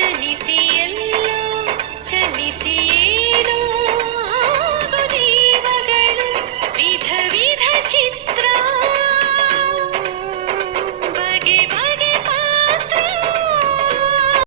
ಚಲಿಸಿ ಎಲ್ಲೋ ಚಲಿಸಿ